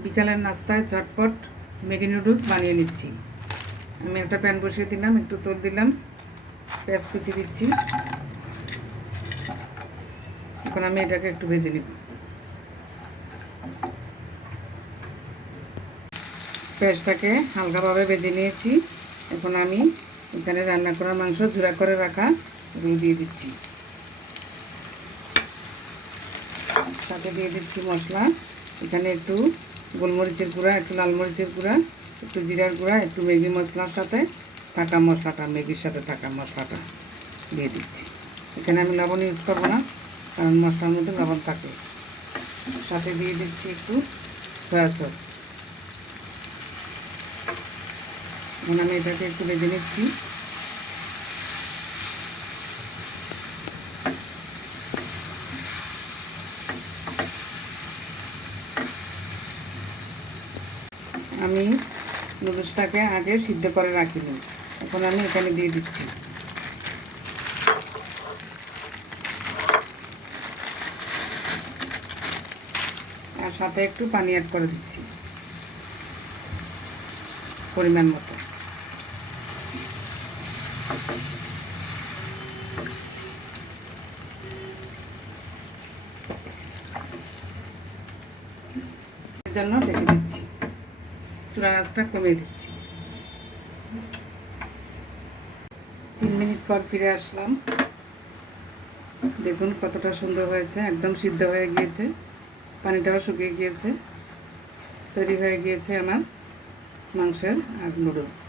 বিকালের নাস্তায় ঝটপট ম্যাগি নুডলস বানিয়ে নিচ্ছি। আমি একটা প্যান বসিয়ে দিলাম, একটু তেল দিলাম, পেঁয়াজ কুচি দিচ্ছি। এখন আমি এটাকে একটু ভেজে নিব। পেঁয়াজটাকে হালকাভাবে ভেজে নিয়েছি। এখন আমি এখানে রান্না করা মাংস ঝুরা করে রাখা এগুলো দিয়ে দিচ্ছি। সাথে দিয়ে দিচ্ছি মশলা। এখানে একটু গোলমরিচের গুঁড়া, একটু লাল মরিচের গুঁড়া, একটু জিরার গুঁড়া, একটু ম্যাগি মশলার সাথে থাকা মশলাটা, ম্যাগির সাথে থাকা মশলাটা দিয়ে দিচ্ছি। এখানে আমি লবণ ইউজ করবো না, কারণ মশলার মধ্যে লবণ থাকে। সাথে দিয়ে দিচ্ছি একটু সয়া সস। এখন আমি এটাকে একটু ভেজে নিচ্ছি। আমি নুডলসটাকে আগে সিদ্ধ করে রাখিনি, এখন আমি এখানে দিয়ে দিচ্ছি। আর সাথে একটু পানি অ্যাড করে দিচ্ছি পরিমাণ মতো। এর জন্য ঢেকে দিচ্ছি, চুলার আঁচটা কমিয়ে দিচ্ছি। 3 মিনিট পর ফিরে আসলাম। দেখুন কতটা সুন্দর হয়েছে, একদম সিদ্ধ হয়ে গিয়েছে, পানিটাও শুকিয়ে গিয়েছে। তৈরি হয়ে গিয়েছে আমার মাংসের আর নুডলস।